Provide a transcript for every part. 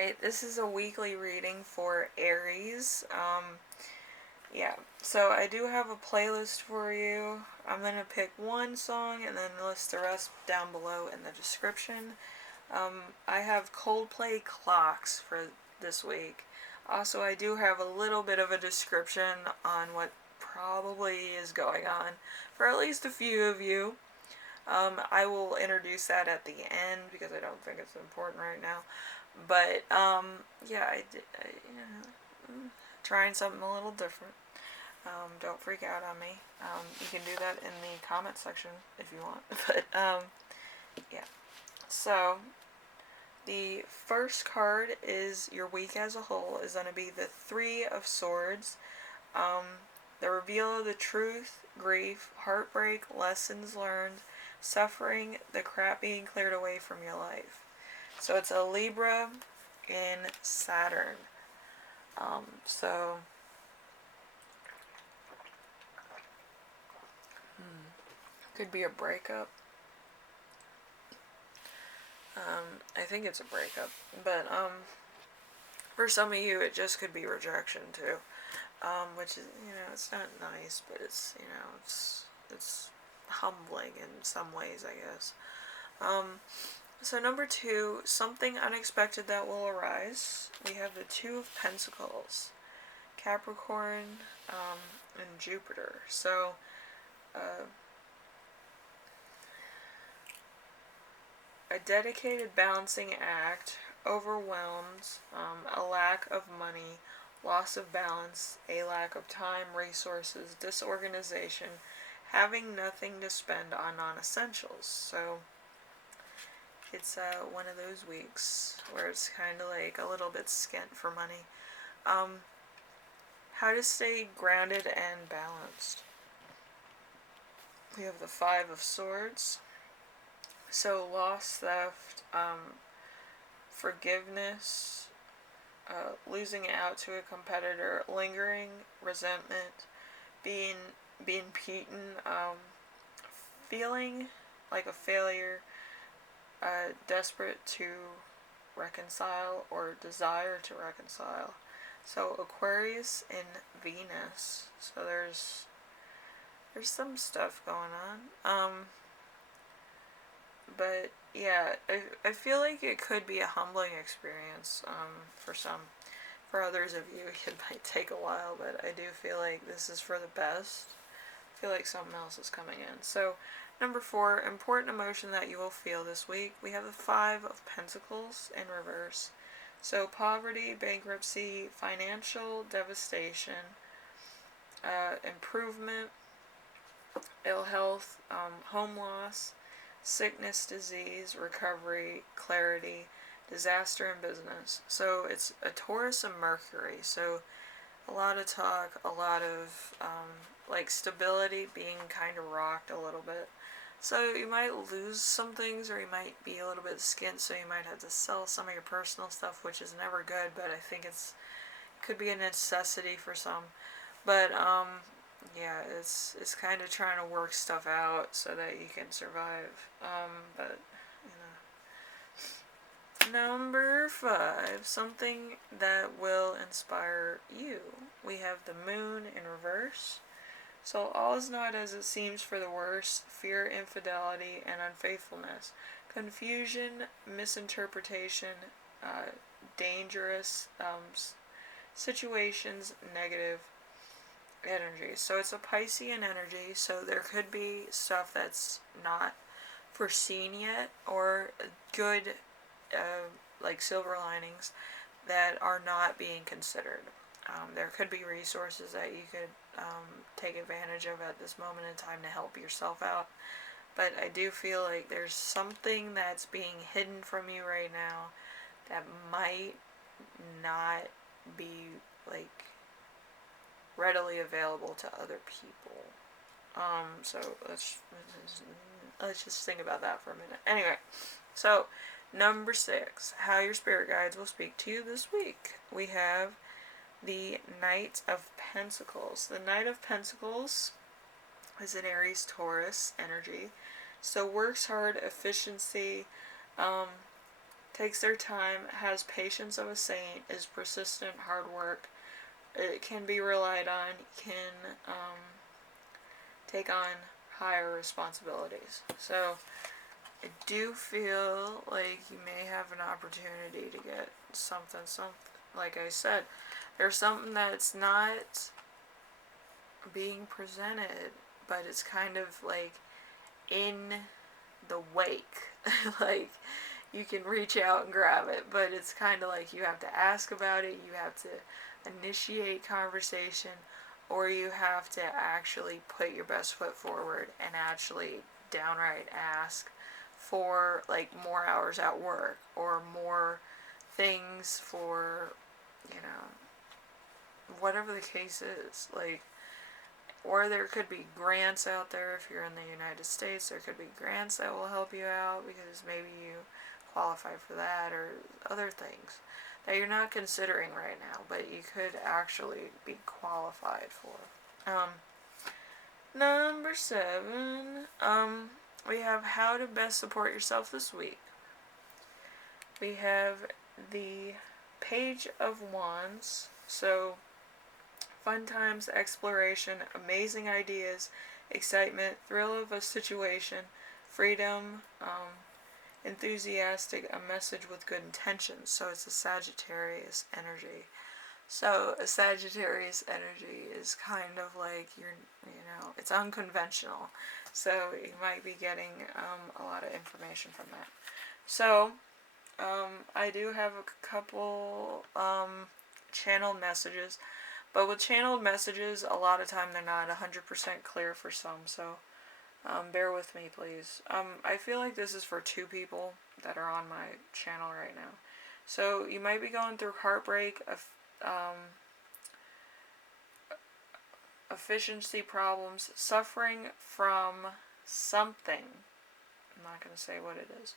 Alright, this is a weekly reading for Aries. Yeah, so I do have a playlist for you. I'm going to pick one song and then list the rest down below in the description. I have Coldplay Clocks for this week. Also, I do have a little bit of a description on what probably is going on for at least a few of you. I will introduce that at the end because I don't think it's important right now. But, yeah, trying something a little different. Don't freak out on me. You can do that in the comment section if you want. But, yeah. So, the first card is your week as a whole is going to be the Three of Swords. The reveal of the truth, grief, heartbreak, lessons learned, suffering, the crap being cleared away from your life. So it's a Libra in Saturn. So could be a breakup. I think it's a breakup, but for some of you it just could be rejection too. Which is, it's not nice, but it's, it's humbling in some ways, I guess. So number 2, something unexpected that will arise. We have the Two of Pentacles, Capricorn, and Jupiter. So, a dedicated balancing act, overwhelmed, a lack of money, loss of balance, a lack of time, resources, disorganization, having nothing to spend on non-essentials. So it's one of those weeks where it's kind of like a little bit skint for money. How to stay grounded and balanced. We have the Five of Swords. So loss, theft, forgiveness, losing out to a competitor, lingering, resentment, being beaten, feeling like a failure, desperate to reconcile or desire to reconcile. So Aquarius in Venus. So there's some stuff going on. But yeah, I feel like it could be a humbling experience for some. For others of you, it might take a while, but I do feel like this is for the best. I feel like something else is coming in. So, number 4, important emotion that you will feel this week. We have the Five of Pentacles in reverse. So, poverty, bankruptcy, financial devastation, improvement, ill health, home loss, sickness, disease, recovery, clarity, disaster in business. So it's a Taurus and Mercury. So a lot of talk, a lot of like stability being kind of rocked a little bit. So you might lose some things, or you might be a little bit skint, so you might have to sell some of your personal stuff, which is never good, but I think it could be a necessity for some. But yeah, it's kind of trying to work stuff out so that you can survive. But number 5, something that will inspire you. We have the Moon in reverse. So all is not as it seems for the worse. Fear, infidelity, and unfaithfulness, confusion, misinterpretation, dangerous situations, negative energy. So it's a Piscean energy, so there could be stuff that's not foreseen yet, or good like silver linings that are not being considered. There could be resources that you could take advantage of at this moment in time to help yourself out, but I do feel like there's something that's being hidden from you right now that might not be like readily available to other people. So let's just think about that for a minute. Anyway, so number 6, how your spirit guides will speak to you this week. We have the Knight of Pentacles. The Knight of Pentacles is an Aries Taurus energy. So works hard, efficiency, takes their time, has patience of a saint, is persistent, hard work. It can be relied on, can take on higher responsibilities. So I do feel like you may have an opportunity to get something, like I said, there's something that's not being presented, but it's kind of like in the wake. Like, you can reach out and grab it, but it's kind of like you have to ask about it, you have to initiate conversation, or you have to actually put your best foot forward and actually downright ask for like more hours at work or more things for, you know, whatever the case is. Like, or there could be grants out there if you're in the United States. There could be grants that will help you out because maybe you qualify for that, or other things that you're not considering right now, but you could actually be qualified for. Number 7, we have how to best support yourself this week. We have the Page of Wands. So, fun times, exploration, amazing ideas, excitement, thrill of a situation, freedom, enthusiastic, a message with good intentions. So it's a Sagittarius energy. So a Sagittarius energy is kind of like it's unconventional. So you might be getting a lot of information from that. So I do have a couple channeled messages, but with channeled messages, a lot of time they're not 100% clear for some. So bear with me, please. I feel like this is for 2 people that are on my channel right now. So you might be going through heartbreak, efficiency problems, suffering from something. I'm not going to say what it is.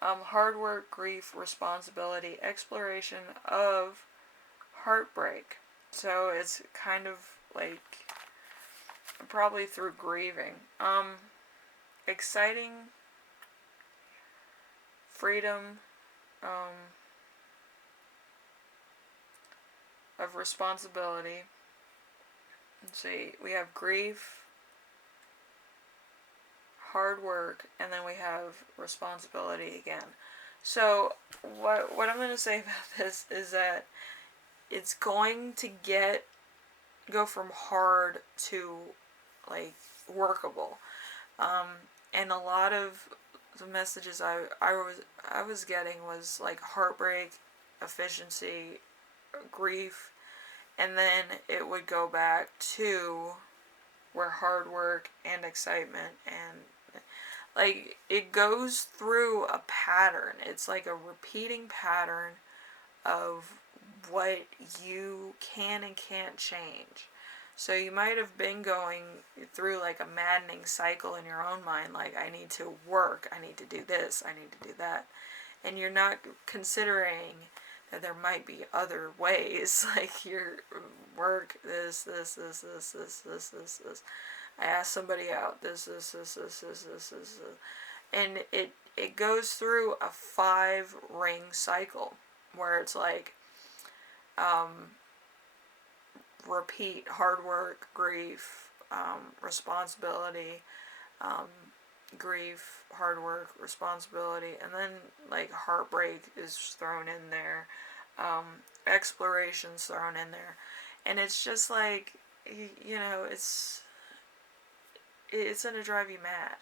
Hard work, grief, responsibility, exploration of heartbreak. So it's kind of like probably through grieving. Exciting, freedom, of responsibility. Let's see, we have grief, hard work, and then we have responsibility again. So what I'm going to say about this is that it's going to go from hard to like workable. And a lot of the messages I was getting was like heartbreak, efficiency, grief, and then it would go back to where hard work and excitement, and like it goes through a pattern. It's like a repeating pattern of what you can and can't change. So you might have been going through like a maddening cycle in your own mind, like I need to work, I need to do this, I need to do that. And you're not considering that there might be other ways, like your work, this. I asked somebody out, this. And it goes through a 5-ring cycle where it's like, repeat, hard work, grief, responsibility, grief, hard work, responsibility, and then like heartbreak is thrown in there, exploration's thrown in there, and it's just like, it's gonna drive you mad,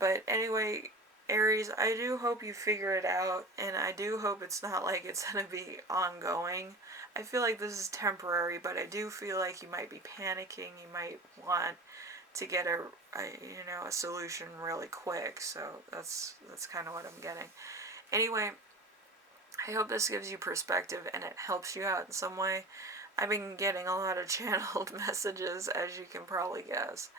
But anyway, Aries, I do hope you figure it out, and I do hope it's not like it's gonna be ongoing. I feel like this is temporary, but I do feel like you might be panicking. You might want to get a solution really quick. So that's kind of what I'm getting. Anyway, I hope this gives you perspective and it helps you out in some way. I've been getting a lot of channeled messages, as you can probably guess.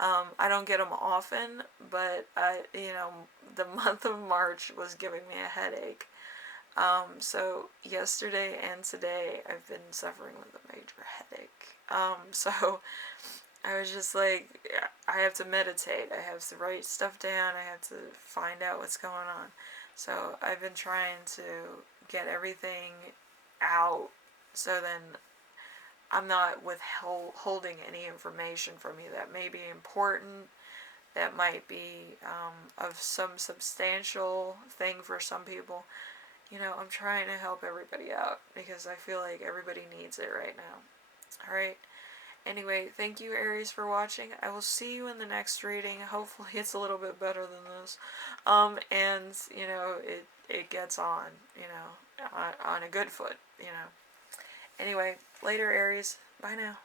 I don't get them often, but the month of March was giving me a headache. So yesterday and today I've been suffering with a major headache. So I was just like, I have to meditate. I have to write stuff down. I have to find out what's going on. So I've been trying to get everything out so then I'm not withholding any information from you that may be important, that might be of some substantial thing for some people. You know, I'm trying to help everybody out because I feel like everybody needs it right now. Alright? Anyway, thank you, Aries, for watching. I will see you in the next reading. Hopefully it's a little bit better than this. And, you know, it gets on, you know, on a good foot, you know. Anyway, later, Aries. Bye now.